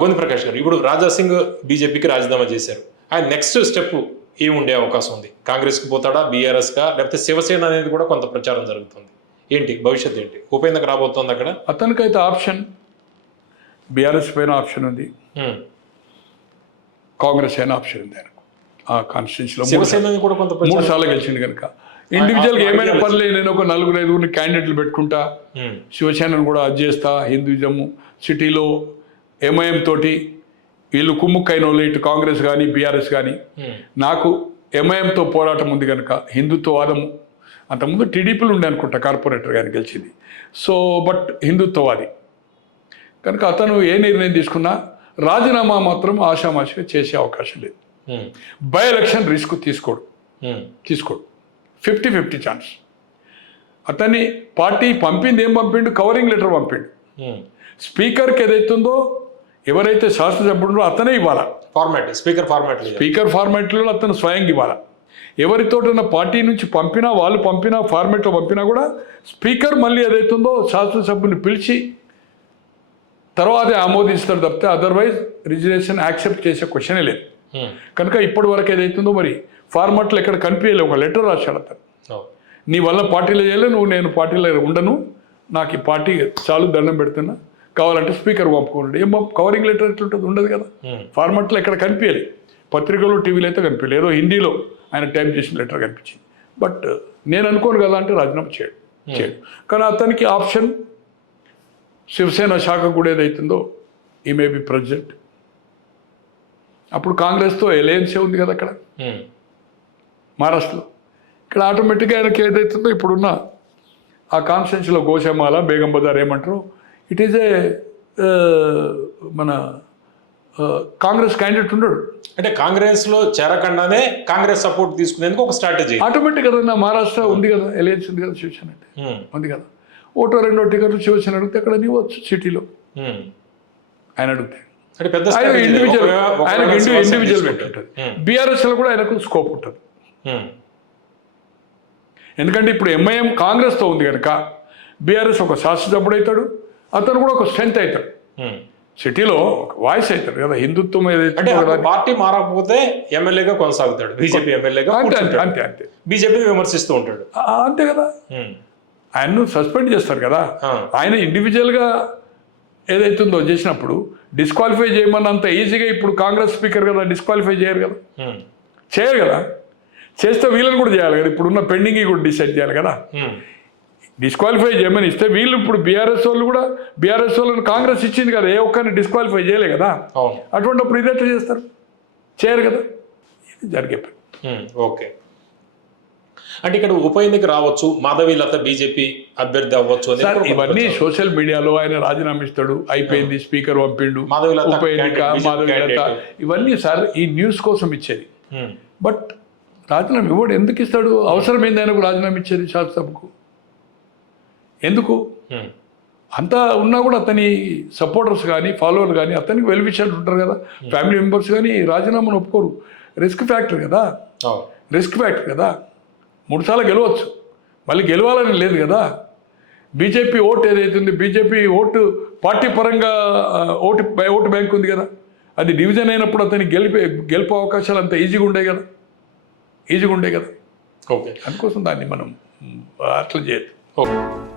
గోంది ప్రకాష్ గారు. ఇప్పుడు రాజా సింగ్ బీజేపీకి రాజీనామా చేశారు. ఆయన నెక్స్ట్ స్టెప్ ఏమి ఉండే అవకాశం ఉంది? కాంగ్రెస్కి పోతాడా బీఆర్ఎస్గా లేకపోతే శివసేన అనేది కూడా కొంత ప్రచారం జరుగుతుంది. ఏంటి? భవిష్యత్ ఏంటి? ఉప ఎన్నిక రాబోతోంది అక్కడ? అతనికైతే ఆప్షన్ బీఆర్ఎస్ పైన ఆప్షన్ ఉంది. కాంగ్రెస్ అయిన ఆప్షన్ ఉంది ఆయనకు. ఆ కాన్స్టిట్యూన్సీలో మూడు శివసేన కూడా కొంత మూడు ప్రచారం సార్లు గెలిచింది కనుక. ఇండివిజువల్గా ఏమైనా. పర్లేదు నేను ఒక నలుగురు ఐదుగురిని క్యాండిడేట్లు పెట్టుకుంటా. శివసేనను కూడా అది చేస్తా. హిందూయిజము సిటీలో ఎంఐఎం తోటి వీళ్ళు కుమ్ముక్కైన వాళ్ళు ఇటు కాంగ్రెస్ కానీ బీఆర్ఎస్ కానీ హ్మ్. నాకు ఎంఐఎంతో పోరాటం ఉంది కనుక హిందుత్వవాదము అంతకుముందు టీడీపీలు ఉండే అనుకుంటా కార్పొరేటర్ కానీ గెలిచింది. సో బట్ హిందుత్వవాది. కనుక అతను ఏ నిర్ణయం తీసుకున్నా రాజీనామా మాత్రం ఆషామాషిగా చేసే అవకాశం లేదు. హ్మ్. బై ఎలక్షన్ రిస్క్ తీసుకోడు. హ్మ్. తీసుకోడు. Fifty fifty chance. అతన్ని పార్టీ పంపింది ఏం పంపిండు? కవరింగ్ లెటర్ పంపిండు. స్పీకర్కి ఏదైతుందో ఎవరైతే శాసనసభ్యుడో అతనే ఇవ్వాలా? ఫార్మాట్ స్పీకర్ ఫార్మాట్ స్పీకర్ ఫార్మాట్లో అతను స్వయంగా ఇవ్వాలా? ఎవరితోటన్నా పార్టీ నుంచి పంపినా వాళ్ళు పంపినా ఫార్మాట్లో పంపినా కూడా స్పీకర్ మళ్ళీ ఏదైతుందో శాసనసభ్యుని పిలిచి తర్వాత ఆమోదిస్తాడు తప్పితే అదర్వైజ్ రిజర్వేషన్ యాక్సెప్ట్ చేసే క్వశ్చనే లేదు. హ్మ్. కనుక ఇప్పటి వరకు ఏదైతుందో మరి ఫార్మాట్లో ఎక్కడ కనిపించలే ఒక లెటర్ రాశాడు అతను. ఓ. నీ వల్ల పార్టీలో చేయలే నువ్వు నేను పార్టీలో ఉండను. నాకు ఈ పార్టీ చాలు దండం పెడుతున్నా. కావాలంటే స్పీకర్ పంపుకోండి ఏం కవరింగ్ లెటర్ ఎట్లుంటుంది? ఉండదు కదా. హ్మ్. ఫార్మాట్లో ఎక్కడ కనిపించాలి పత్రికలు టీవీలో అయితే కనిపించలేదు ఏదో హిందీలో ఆయన టైప్ చేసిన లెటర్ కనిపించింది. బట్ నేను అనుకోను కదా అంటే రాజీనామా చేయడు చేయడు. కానీ అతనికి ఆప్షన్ శివసేన శాఖ కూడా ఏదైతుందో ఈ మే బి ప్రెసిడెంట్ అప్పుడు కాంగ్రెస్తో ఎలయన్సే ఉంది కదా అక్కడ. హ్మ్. మహారాష్ట్రలో. ఇక్కడ ఆటోమేటిక్గా ఆయనకి ఏదైతుందో ఇప్పుడున్న ఆ కాన్స్టిట్యున్సీలో గోశామాల బేగం బజార్ ఏమంటారు ఇట్ ఈజ్ ఏ మన కాంగ్రెస్ క్యాండిడేట్ ఉండడు అంటే కాంగ్రెస్లో చేరకుండానే కాంగ్రెస్ సపోర్ట్ తీసుకునేందుకు ఒక స్ట్రాటజీ ఆటోమేటిక్ కదా నా మహారాష్ట్ర ఉంది కదా ఎలయన్స్ ఉంది కదా శివసేన అంటే. ఉంది కదా ఒకటో రెండో టికెట్లు శివసేన అడిగితే అక్కడ నీవచ్చు సిటీలో. ఆయన అడిగితే అంటే పెద్ద. ఇండివిజువల్ ఆయనకు ఇండివిజువల్. పెట్టుంటుంది. బీఆర్ఎస్లో కూడా ఆయనకు స్కోప్ ఉంటుంది. ఎందుకంటే ఇప్పుడు ఎంఐఎం కాంగ్రెస్తో ఉంది కనుక బీఆర్ఎస్ ఒక శాసనసభ్యుడు అవుతాడు అతను కూడా ఒక స్ట్రెంత్ అవుతాడు. సిటీలో ఒక వాయిస్ అవుతాడు. కదా హిందుత్వం ఏదైతే పార్టీ మారకపోతే ఎమ్మెల్యేగా కొనసాగుతాడు. బీజేపీ ఎమ్మెల్యేగా అంతే అంతే అంతే అంతే. బీజేపీని విమర్శిస్తూ ఉంటాడు. అంతే కదా. ఆయన్ను సస్పెండ్ చేస్తారు కదా. ఆయన ఇండివిజువల్గా ఏదైతుందో చేసినప్పుడు డిస్క్వాలిఫై చేయమన్నంత ఈజీగా ఇప్పుడు కాంగ్రెస్ స్పీకర్ కదా డిస్క్వాలిఫై చేయరు కదా. చేయరు కదా. చేస్తే వీళ్ళని కూడా చేయాలి కదా. ఇప్పుడున్న పెండింగ్ కూడా డిసైడ్ చేయాలి కదా. డిస్క్వాలిఫై చేయమని ఇస్తే వీళ్ళు ఇప్పుడు బీఆర్ఎస్ వాళ్ళు కూడా బీఆర్ఎస్ వాళ్ళని కాంగ్రెస్ ఇచ్చింది కదా ఏ ఒక్కరిని డిస్క్వాలిఫై చేయలే కదా? అటువంటిప్పుడు ఇది ఎట్లా చేస్తారు? చేయరు కదా? ఇది జరిగే. ఓకే. అంటే ఇక్కడ ఉప ఎన్నిక రావచ్చు మాధవి లత బీజేపీ అభ్యర్థి అవ్వచ్చు ఇవన్నీ. సోషల్ మీడియాలో ఆయన రాజీనామా ఇస్తాడు అయిపోయింది స్పీకర్ పంపిండు ఉప ఎన్నిక మాధవిలత candidate. ఇవన్నీ సార్ ఈ న్యూస్ కోసం ఇచ్చేది. బట్ రాజీనామా ఇవ్వడు ఎందుకు ఇస్తాడు? అవసరమైంది ఆయనకు రాజీనామా ఇచ్చేది శాసనసభకు. ఎందుకు? హ్మ్. అంతా ఉన్నా కూడా అతని సపోర్టర్స్ కానీ ఫాలోవర్ కానీ అతనికి వెల్ విషయాలు ఉంటారు కదా. ఫ్యామిలీ మెంబర్స్ కానీ రాజీనామాను ఒప్పుకోరు. రిస్క్ ఫ్యాక్టర్ కదా. రిస్క్ ఫ్యాక్టర్ కదా. మూడుసార్లు గెలవచ్చు. మళ్ళీ గెలవాలని లేదు కదా. బీజేపీ ఓటు ఏదైతుంది బీజేపీ ఓటు పార్టీ పరంగా ఓటు ఓటు బ్యాంక్ ఉంది కదా. అది డివిజన్ అయినప్పుడు అతనికి గెలిపే గెలుపు అవకాశాలు అంత ఈజీగా ఉండే కదా. ఈజీగా ఉండే కదా. ఓకే. అందుకోసం దాన్ని మనం అట్లా చేయొద్దు. ఓకే.